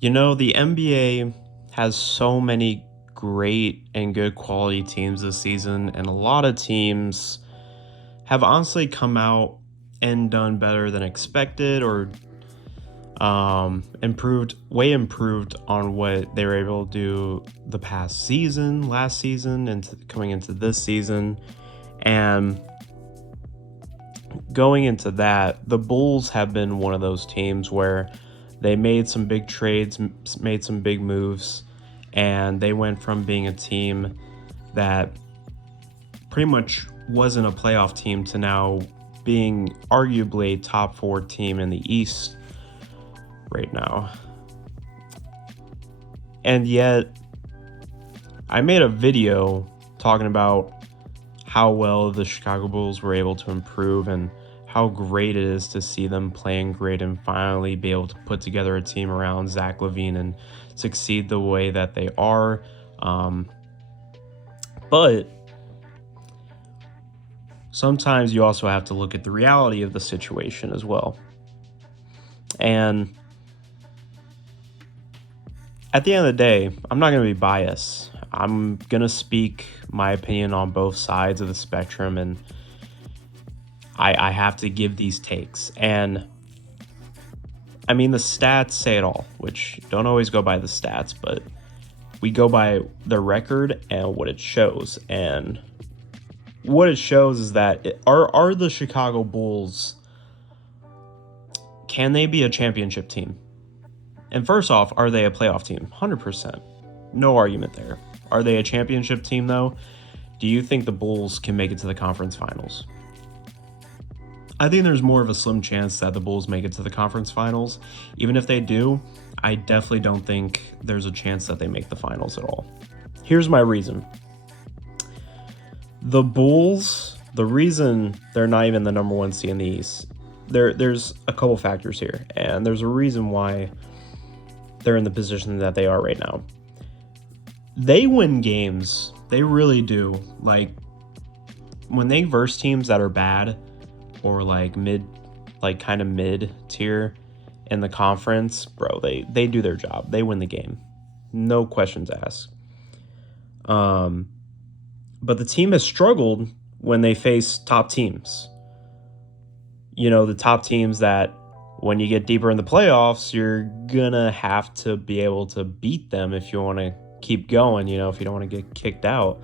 The NBA has so many great and good quality teams this season, and a lot of teams have honestly come out and done better than expected or improved on what they were able to do the past season, last season, and coming into this season. And going into that, the Bulls have been one of those teams where they made some big trades, made some big moves, and they went from being a team that pretty much wasn't a playoff team to now being arguably a top 4 team in the East right now. And yet, I made a video talking about how well the Chicago Bulls were able to improve and how great it is to see them playing great and finally be able to put together a team around Zach LaVine and succeed the way that they are. But sometimes you also have to look at the reality of the situation as well. And at the end of the day, I'm not going to be biased. I'm going to speak my opinion on both sides of the spectrum, and I have to give these takes. And I mean, the stats say it all, which don't always go by the stats, but we go by the record and what it shows. And what it shows is that are the Chicago Bulls, can they be a championship team? And first off, are they a playoff team? 100%. No argument there. Are they a championship team, though? Do you think the Bulls can make it to the conference finals? I think there's more of a slim chance that the Bulls make it to the conference finals. Even if they do, I definitely don't think there's a chance that they make the finals at all. Here's my reason. The Bulls, the reason they're not even the number 1 seed in the East, there's a couple factors here, and there's a reason why they're in the position that they are right now. They win games. They really do. Like, when they verse teams that are bad or kind of mid tier in the conference, bro, they do their job. They win the game. No questions asked. But the team has struggled when they face top teams. The top teams that when you get deeper in the playoffs, you're gonna have to be able to beat them if you want to keep going, if you don't want to get kicked out.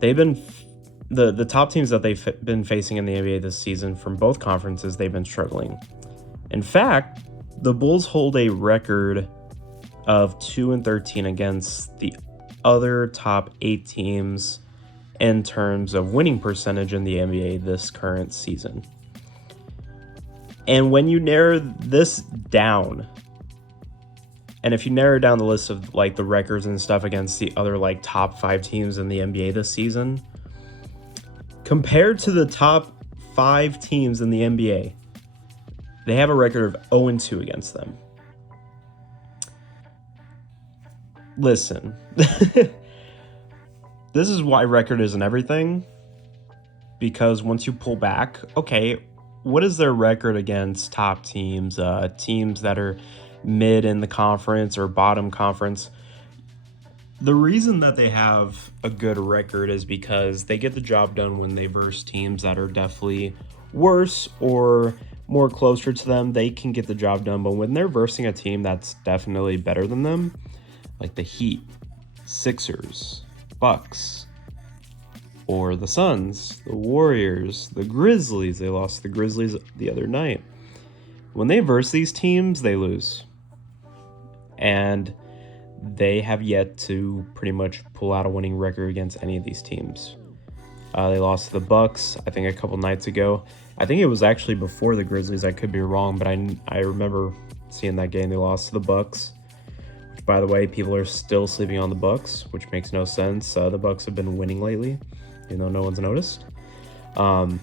They've been the top teams that they've been facing in the NBA this season from both conferences, they've been struggling. In fact, the Bulls hold a record of 2-13 against the other top 8 teams in terms of winning percentage in the NBA this current season. And when you narrow this down, and if you narrow down the list of the records and stuff against the other top 5 teams in the NBA this season, compared to the top 5 teams in the NBA, they have a record of 0-2 against them. Listen, this is why record isn't everything, because once you pull back, okay, what is their record against top teams, teams that are mid in the conference or bottom conference? The reason that they have a good record is because they get the job done when they verse teams that are definitely worse or more closer to them. They can get the job done, but when they're versing a team that's definitely better than them, like the Heat, Sixers, Bucks, or the Suns, the Warriors, the Grizzlies. They lost to the Grizzlies the other night. When they verse these teams, they lose. And they have yet to pretty much pull out a winning record against any of these teams. They lost to the Bucks, I think, a couple nights ago. I think it was actually before the Grizzlies. I could be wrong, but I remember seeing that game. They lost to the Bucks. By the way, people are still sleeping on the Bucks, which makes no sense. The Bucks have been winning lately, even though no one's noticed. And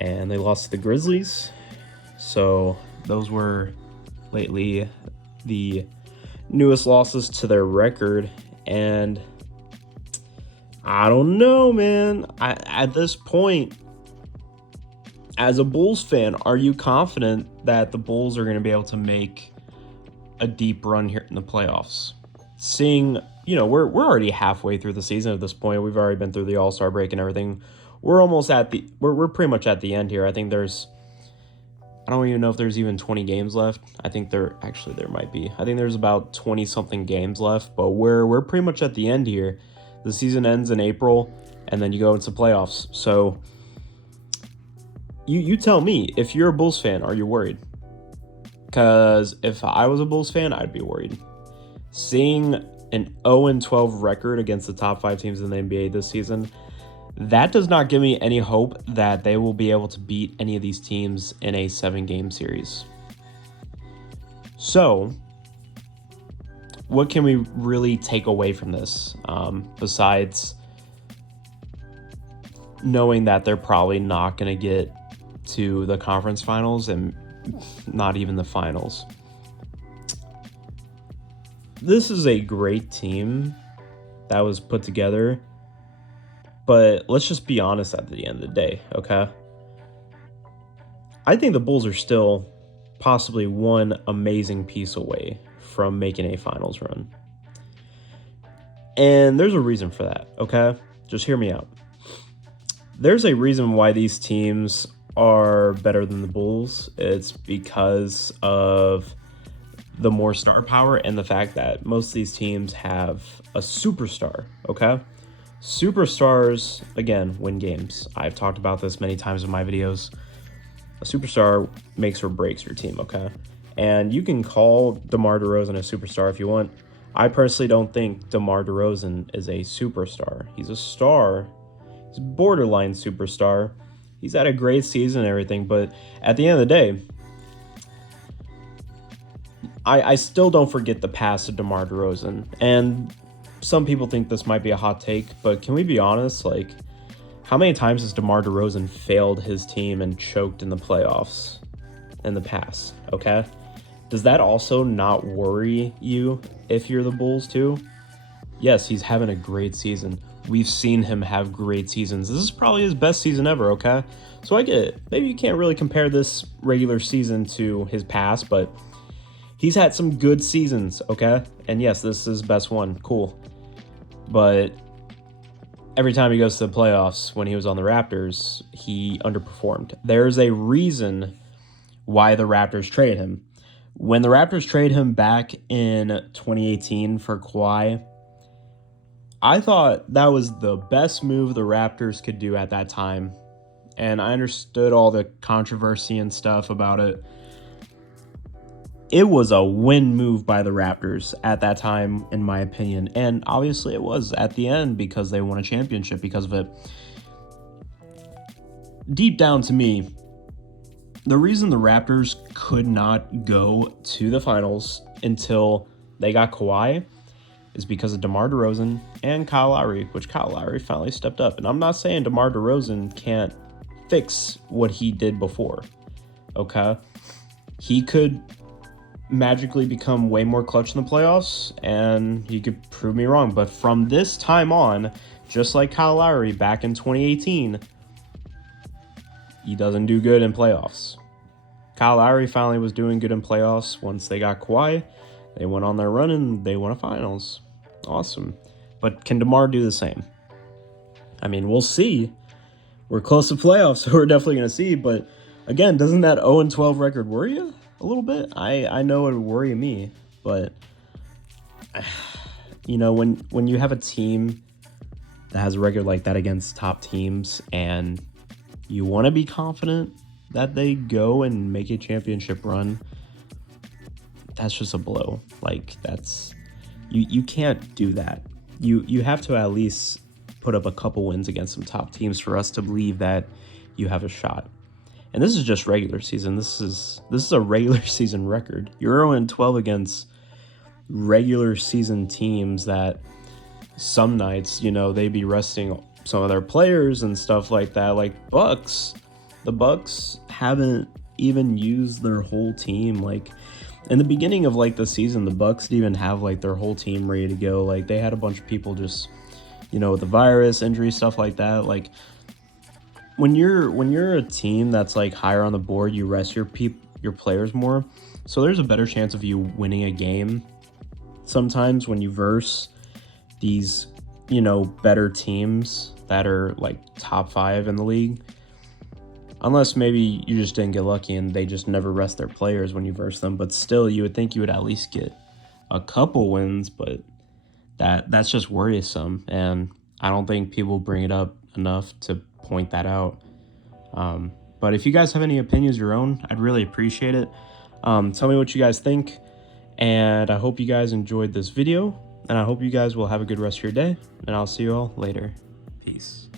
they lost to the Grizzlies. So those were lately the newest losses to their record. And I don't know, man. At this point, As a Bulls fan, are you confident that the Bulls are going to be able to make a deep run here in the playoffs? Seeing, we're already halfway through the season at this point. We've already been through the All-Star break and everything. We're almost we're pretty much at the end here. I think I don't even know if there's even 20 games left. I think there might be. I think there's about 20 something games left, but we're pretty much at the end here. The season ends in April, and then you go into playoffs. So you tell me, if you're a Bulls fan, are you worried? Because if I was a Bulls fan, I'd be worried. Seeing an 0-12 record against the top 5 teams in the NBA this season, that does not give me any hope that they will be able to beat any of these teams in a 7-game series. So, what can we really take away from this, besides knowing that they're probably not going to get to the conference finals and not even the finals? This is a great team that was put together, but let's just be honest at the end of the day, okay? I think the Bulls are still possibly one amazing piece away from making a finals run. And there's a reason for that, okay? Just hear me out. There's a reason why these teams are better than the Bulls. It's because of the more star power and the fact that most of these teams have a superstar, okay? Superstars, again, win games. I've talked about this many times in my videos. A superstar makes or breaks your team, okay? And you can call DeMar DeRozan a superstar if you want. I personally don't think DeMar DeRozan is a superstar. He's a star. He's a borderline superstar. He's had a great season and everything, but at the end of the day, I still don't forget the past of DeMar DeRozan. And some people think this might be a hot take, but can we be honest? Like, how many times has DeMar DeRozan failed his team and choked in the playoffs in the past, okay? Does that also not worry you if you're the Bulls too? Yes, he's having a great season. We've seen him have great seasons. This is probably his best season ever, okay? So I get it. Maybe you can't really compare this regular season to his past, but he's had some good seasons, okay? And yes, this is his best one. Cool. But every time he goes to the playoffs, when he was on the Raptors, he underperformed. There's a reason why the Raptors traded him. When the Raptors traded him back in 2018 for Kawhi, I thought that was the best move the Raptors could do at that time. And I understood all the controversy and stuff about it. It was a win move by the Raptors at that time, in my opinion. And obviously it was at the end because they won a championship because of it. Deep down to me, the reason the Raptors could not go to the finals until they got Kawhi is because of DeMar DeRozan and Kyle Lowry, which Kyle Lowry finally stepped up. And I'm not saying DeMar DeRozan can't fix what he did before, okay? He could magically become way more clutch in the playoffs, and he could prove me wrong. But from this time on, just like Kyle Lowry back in 2018, he doesn't do good in playoffs. Kyle Lowry finally was doing good in playoffs once they got Kawhi. They went on their run and they won a finals. Awesome. But can DeMar do the same? I mean, we'll see. We're close to playoffs, so we're definitely going to see. But again, doesn't that 0-12 record worry you a little bit? I know it would worry me. But, when you have a team that has a record like that against top teams and you want to be confident that they go and make a championship run, that's just a blow. Like, that's you can't do that. You have to at least put up a couple wins against some top teams for us to believe that you have a shot. And this is just regular season. This is a regular season record. You're 0-12 against regular season teams that some nights, they be resting some of their players and stuff like that. Like Bucks. The Bucks haven't even used their whole team. Like, in the beginning of the season, the Bucks didn't even have their whole team ready to go. Like, they had a bunch of people just, with the virus, injury, stuff like that. Like, when you're a team that's like higher on the board, you rest your players more. So there's a better chance of you winning a game sometimes when you verse these, better teams that are like top 5 in the league. Unless maybe you just didn't get lucky and they just never rest their players when you verse them, but still you would think you would at least get a couple wins, but that's just worrisome, and I don't think people bring it up enough to point that out. But if you guys have any opinions of your own, I'd really appreciate it. Tell me what you guys think, and I hope you guys enjoyed this video, and I hope you guys will have a good rest of your day, and I'll see you all later. Peace.